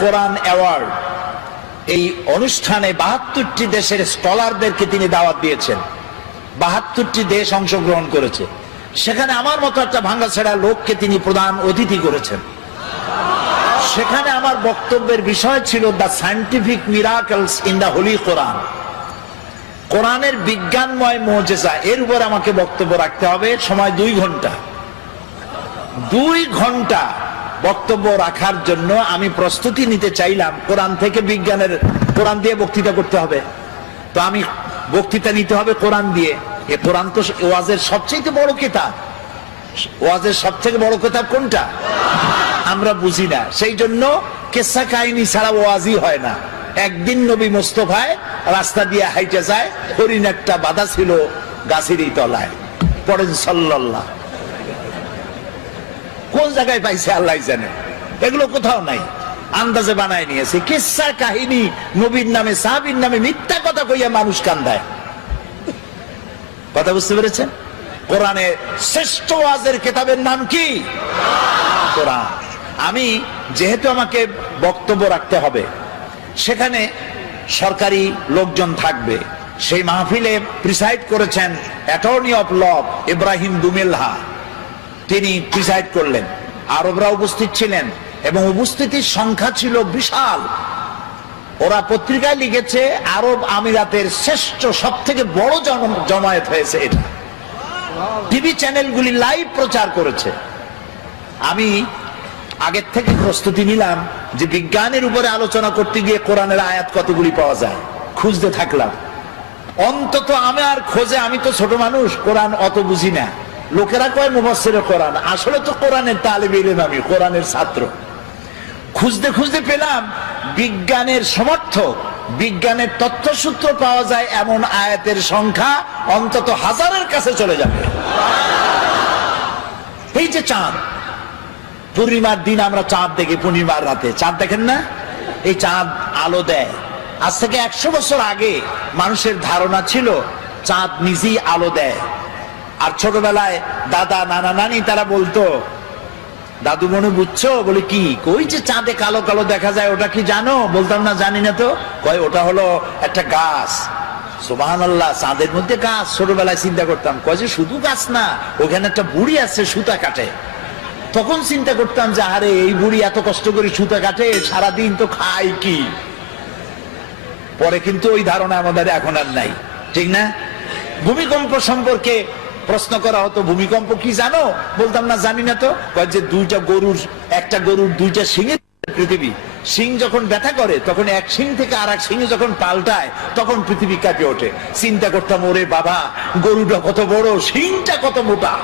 কোরআন award এই অনুষ্ঠানে ৭২টি দেশের স্কলারদেরকে তিনি দাওয়াত দিয়েছেন। ৭২টি দেশ অংশগ্রহণ করেছে। সেখানে আমার মতো একটা ভাঙ্গাছেড়া লোককে তিনি প্রধান অতিথি করেছেন। সেখানে আমার বক্তব্যের বিষয় ছিল the scientific miracles in the holy Quran, কোরআনের বিজ্ঞানময় মুজিজা। এর উপর আমাকে বক্তব্য রাখতে হবে। সময় ২ ঘন্টা। ২ ঘন্টা বক্তব্য রাখার জন্য আমি প্রস্তুতি নিতে চাইলাম কোরআন থেকে বিজ্ঞানের, কোরআন দিয়ে বক্তৃতা করতে হবে। তো আমি বক্তৃতা নিতে হবে কোরআন দিয়ে। এ কোরআন তো ওয়াজের সবচেয়ে বড় কিতাব। ওয়াজের সবথেকে বড় কিতাব কোনটা আমরা বুঝি না। সেই জন্য কিসসা কাহিনী ছাড়া ওয়াজই হয় না। একদিন নবী মোস্তফায় রাস্তা দিয়ে হাইটে যায়, হরিণ একটা বাধা ছিল গাছেরই তলায়। পড়েন সাল্লাল্লাহ। কোন জায়গায় পাইছে আল্লাহ জানে, এগুলো কোথাও নাই, আন্দাজে বানায় নিয়েছে। কিসসা কাহিনী নবীর নামে সাহাবীর নামে মিথ্যা কথা কইয়া মানুষ কান্দায়। কথা বুঝতে পেরেছেন? কোরআনের শ্রেষ্ঠ ওয়াজের কিতাবের নাম কি? কোরআন। আমি যেহেতু আমাকে বক্তব্য রাখতে হবে, সেখানে সরকারি লোকজন থাকবে। সেই মাহফিলে প্রিসাইড করেছেন অ্যাটর্নি অফ ল ইব্রাহিম দুমেলহা, তিনি প্রিসাইড করলেন। আরবরা উপস্থিত ছিলেন এবং উপস্থিতির সংখ্যা ছিল বিশাল। ওরা পত্রিকায় লিখেছে আরব আমিরাতের শ্রেষ্ঠ সবথেকে বড় জমায়েত হয়েছে এটা। টিভি চ্যানেলগুলি লাইভ প্রচার করেছে। আমি আগের থেকে প্রস্তুতি নিলাম যে বিজ্ঞানের উপরে আলোচনা করতে গিয়ে কোরআনের আয়াত কতগুলি পাওয়া যায়, খুঁজতে থাকলাম। অন্তত আমার খোঁজে, আমি তো ছোট মানুষ, কোরআন অত বুঝি না। লোকেরা কয় মুফাসসিরে কোরআন, আসলে তো কোরআনের তালিব ইলম, আমি কোরআনের ছাত্র। খুঁজতে খুঁজতে পেলাম বিজ্ঞানের সমর্থক, বিজ্ঞানের তথ্যসূত্র পাওয়া যায় এমন আয়াতের সংখ্যা অন্তত 1000-এর কাছে চলে যাবে। এই যে চাঁদ, পূর্ণিমার দিন আমরা চাঁদ দেখি, পূর্ণিমার রাতে চাঁদ দেখেন না? এই চাঁদ আলো দেয়। আজ থেকে 100 বছর আগে মানুষের ধারণা ছিল চাঁদ নিজেই আলো দেয়। আর ছোটবেলায় দাদা নানা নানি তারা বলতো, দাদু মনে বুঝছো? বলে কি? কই যে চাঁদে কালো কালো দেখা যায়, ওটা কি জানো? বলতাম না, জানি না তো। কয় ওটা হলো একটা গাছ। সুবহানাল্লাহ, চাঁদের মধ্যে গাছ। ছোটবেলায় চিন্তা করতাম, কয় যে শুধু গাছ না, ওখানে একটা বুড়ি আছে সুতা কাটে। তখন চিন্তা করতাম যে আরে এই বুড়ি এত কষ্ট করে সুতা কাটে, সারাদিন তো খায় কি। পরে কিন্তু ওই ধারণা আমাদের এখন আর নাই, ঠিক না? ভূমিকম্প সম্পর্কে প্রশ্ন করা হতো, ভূমিকম্প কি জানো? বলতাম না, জানি না তো। যে একটা গরুর 2টা শিঙের পৃথিবী। শিং যখন ব্যথা করে তখন এক শিং থেকে আর এক শিঙে যখন পাল্টায় তখন পৃথিবী কাঁপে ওঠে। চিন্তা করতাম, ওরে বাবা, গরুটা কত বড়, শিংটা কত মোটা।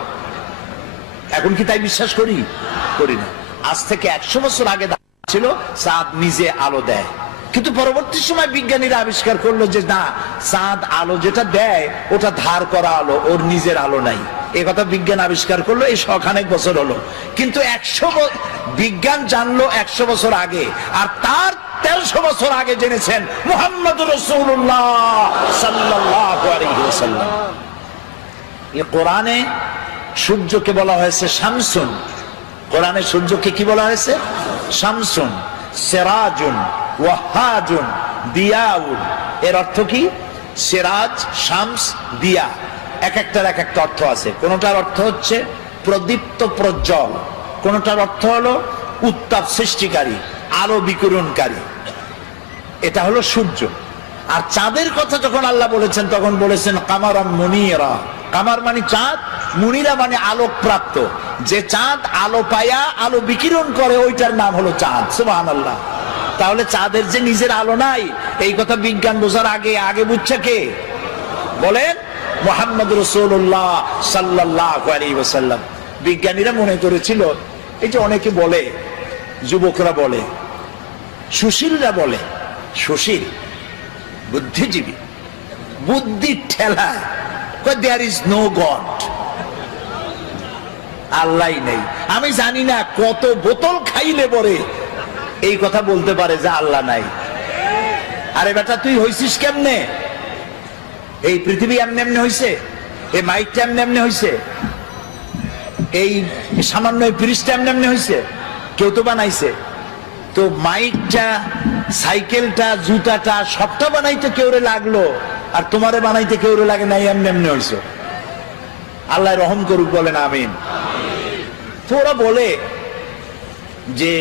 এখন কি তাই বিশ্বাস করি? করি না। আজ থেকে 100 বছর আগে ছিল চাঁদ নিজে আলো দেয়। কিন্তু পরবর্তী সময় বিজ্ঞানীরা আবিষ্কার করলো যে না, চাঁদ আলো যেটা দেয় ওটা ধার করা আলো, ওর নিজের আলো নাই। এই কথা বিজ্ঞান আবিষ্কার করলো এই 100 বছর হলো। কিন্তু বিজ্ঞান জানলো 100 বছর আগে, আর তার 1300 বছর আগে জেনেছেন মুহাম্মদুর রাসূলুল্লাহ সাল্লাল্লাহু আলাইহি ওয়াসাল্লাম। এই কোরআনে সূর্যকে বলা হয়েছে শামসুন। কোরআনে সূর্যকে কি বলা হয়েছে? শামসুন, সিরাজুন, ওয়াহাজুন, দিয়াউন। এর অর্থ কি? সিরাজ, শামস, দিয়া, এক একটার এক একটা অর্থ আছে। কোনটার অর্থ হচ্ছে প্রদীপ্ত প্রজ্জ্বল, কোনটার অর্থ হলো উত্তাপ সৃষ্টিকারী, আলো বিকিরণকারী। এটা হলো সূর্য। আর চাঁদের কথা যখন আল্লাহ বলেছেন তখন বলেছেন কামারাম মুনিরা। কামার মানে চাঁদ, মুনিরা মানে আলোক প্রাপ্ত। যে চাঁদ আলো পায়া আলো বিকিরণ করে ওইটার নাম হলো চাঁদ। সুবহানাল্লাহ। তাহলে চাঁদের যে নিজের আলো নাই, এই কথা বিজ্ঞান বোঝার আগে বুঝছে কে? বলেন মুহাম্মদ রাসূলুল্লাহ সাল্লাল্লাহু আলাইহি ওয়াসাল্লাম। বিজ্ঞানীরা মনে করেছিল, এই যে অনেকে বলে, যুবকরা বলে, সুশীলরা বলে, সুশীল বুদ্ধিজীবী, বুদ্ধির ঠেলায় দেয়ার ইজ নো গড, আল্লাহ নেই। আমি জানি না কত বোতল খাইলে পরে এই কথা বলতে পারে যে আল্লাহ নাই। আরে বেটা, তুই হইছিস কেমনে? এই পৃথিবী এমনি এমনি হইছে? এই মাইকটা এমনি এমনি হইছে? এই সামান্য ব্রিজটা এমনি এমনি হইছে? কেউ তো বানাইছে। তো মাইকটা, সাইকেলটা, জুতাটা সবটা বানাইতে কেউরে লাগলো, আর তোমারে বানাইতে কেউরে লাগে নাই, এমনি এমনি হয়েছে। আল্লাহ রহম করুক, বলেন আমিন। তো ওরা বলে যে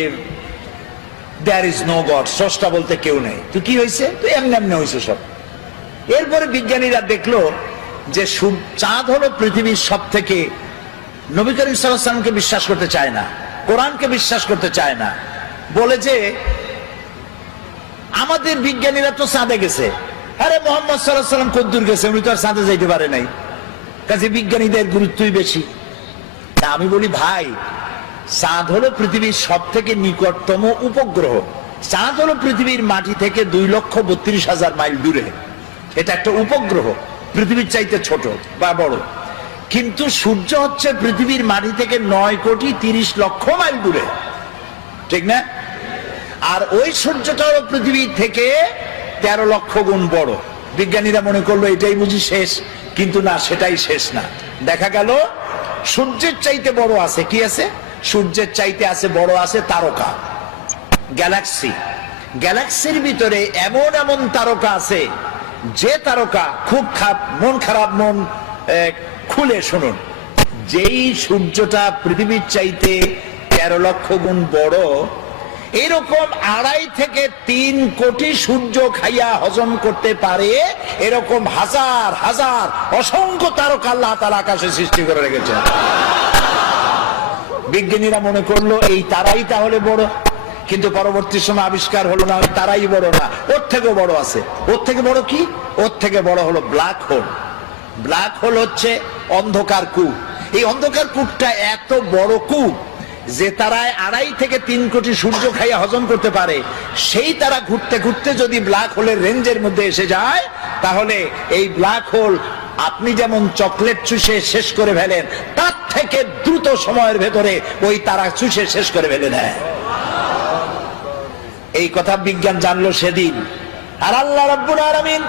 দেয়ার ইজ নো গড, স্রষ্টা বলতে কেউ নেই। তো কি হয়েছে? তো এমনি এমনি হয়েছে সব। এরপরে বিজ্ঞানীরা দেখলো যে চাঁদ হলো পৃথিবীর সব থেকে, নবী করিম সাল্লাল্লাহু আলাইহি ওয়াসাল্লামকে বিশ্বাস করতে চায় না, কোরআনকে বিশ্বাস করতে চায় না, বলে যে আমাদের বিজ্ঞানীরা তো চাঁদে গেছে, আরে মুহাম্মদ সাল্লাল্লাহু আলাইহি ওয়াসাল্লাম কদ্দুর গেছে, উনি তো আর চাঁদে যাইতে পারে নাই, কাজে বিজ্ঞানীদের গুরুত্বই বেশি। তা আমি বলি ভাই, চাঁদ হলো পৃথিবীর সব থেকে নিকটতম উপগ্রহ। চাঁদ হলো পৃথিবীর মাটি থেকে 2,32,000 মাইল দূরে। এটা একটা উপগ্রহ, পৃথিবীর চাইতে ছোট বা বড়। কিন্তু সূর্য হচ্ছে পৃথিবীর মাটি থেকে 9,30,00,000 মাইল দূরে, ঠিক না? আর ওই সূর্যটা হলো পৃথিবীর থেকে 13 লক্ষ গুণ বড়। বিজ্ঞানীরা মনে করলো এটাই বুঝি শেষ, কিন্তু না, সেটাই শেষ না। দেখা গেল সূর্যের চাইতে বড় আছে, কি আছে? সূর্যের চাইতে আছে বড় আছে তারকা, গ্যালাক্সি। গ্যালাক্সির ভিতরে এমন এমন তারকা আছে, যে তারকা খুব মন খারাপ, মন খুলে শুনুন, যেই সূর্যটা পৃথিবীর চাইতে 13 লক্ষ গুণ বড়, এরকম 2.5 থেকে 3 কোটি সূর্য খাইয়া হজম করতে পারে এরকম হাজার হাজার অসংখ্য তারকা আল্লাহ তাআলা আকাশে সৃষ্টি করে রেখেছেন। বিজ্ঞানীরা মনে করলো এই তারাই তাহলে বড়, কিন্তু পরবর্তী সময় আবিষ্কার হলো না, তারাই বড় না, ওর থেকেও বড় আছে। ওর থেকে বড় কি? ওর থেকে বড় হলো ব্ল্যাক হোল। ব্ল্যাক হোল হচ্ছে অন্ধকার কূপ। এই অন্ধকার কূপটা এত বড় কূপ যে তারায় 2.5 থেকে 3 কোটি সূর্য খাইয়া হজম করতে পারে। সেই তারা ঘুরতে ঘুরতে যদি ব্ল্যাক হোলের রেঞ্জের মধ্যে এসে যায়, তাহলে এই ব্ল্যাক হোল আপনি যেমন চকলেট চুষে শেষ করে ফেলেন, তার থেকে দ্রুত সময়ের ভেতরে ওই তারা চুষে শেষ করে ফেলে দেয়। এই কথা বিজ্ঞান জানলো সেদিন। আর আল্লাহ রাব্বুল আলামিন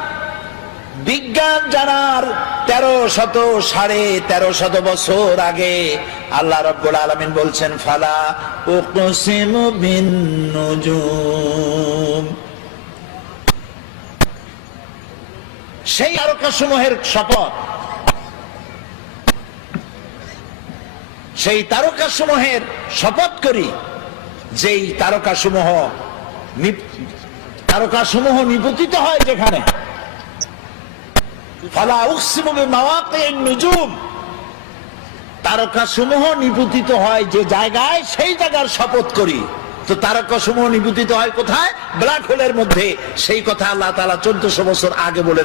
বিজ্ঞান জানার 1300 বছর আগে আল্লাহ রাব্বুল আলামিন বলছেন, ফালা উকসিমু বিন নুজুম, সেই তারকাসমূহের শপথ, সেই তারকাসমূহের শপথ করি, যেই তারকাসমূহ নিপতিত হয় যেখানে। ফালা উকসিমু বিমাওয়াকিন নুজুম, তারকাসমূহ নিপতিত হয় যে জায়গায়, সেই জায়গার শপথ করি। তো তারকাসমূহ নিপতিত হয় কোথায়? ব্ল্যাক হোলের মধ্যে। সেই কথা আল্লাহ তাআলা 1400 বছর আগে বলে